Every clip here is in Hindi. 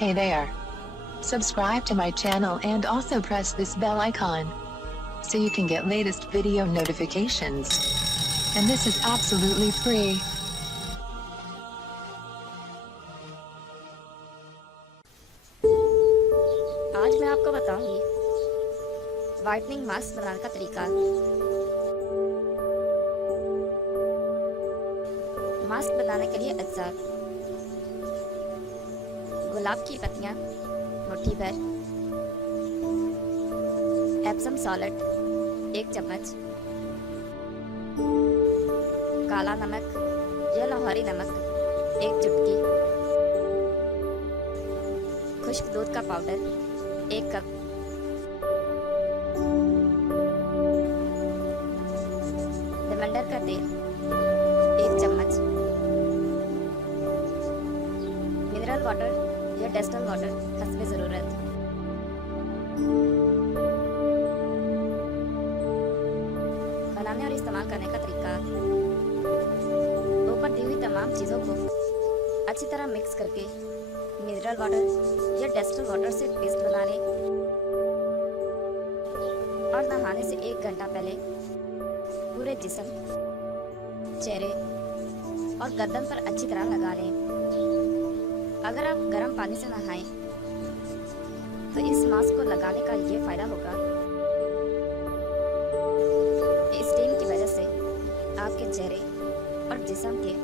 Hey there. Subscribe to my channel and also press this bell icon so you can get latest video notifications. And this is absolutely free. आज मैं आपको बताऊंगी व्हाइटनिंग मास्क बनाने का तरीका। मास्क बनाने के लिए अज्जा: गुलाब की पत्तियां मुट्ठी भर, एप्सम सॉल्ट 1 चम्मच, काला नमक या लाहौरी नमक 1 चुटकी, खुश्क दूध का पाउडर 1 कप, लवेंडर का तेल 1 चम्मच, मिनरल वाटर या डेस्टल वाटर हस्बे ज़रूरत। बनाने और इस्तेमाल करने का तरीका: ऊपर दी हुई तमाम चीज़ों को अच्छी तरह मिक्स करके मिनरल वाटर या डेस्टल वाटर से पेस्ट बना लें और नहाने से 1 घंटा पहले पूरे जिस्म, चेहरे और गर्दन पर अच्छी तरह लगा लें। अगर आप गर्म पानी से नहाएं तो इस मास्क को लगाने का ये फ़ायदा होगा कि स्टीम की वजह से आपके चेहरे और जिस्म के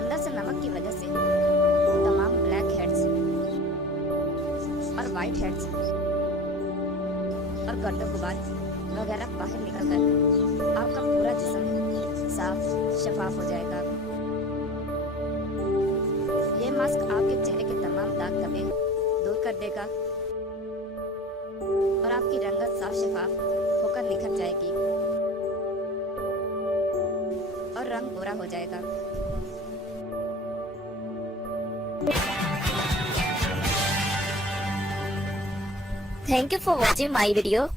अंदर से नमक की वजह से तमाम ब्लैक हेड्स और वाइट हेड्स और गर्दन गुबार वगैरह बाहर निकलकर आपका पूरा जिस्म साफ शफाफ हो जाएगा। ये मास्क आपके चेहरे के तमाम दाग धब्बे दूर कर देगा और आपकी रंगत साफ शफाफ होकर निखर जाएगी और रंग गोरा हो जाएगा। Thank you for watching my video.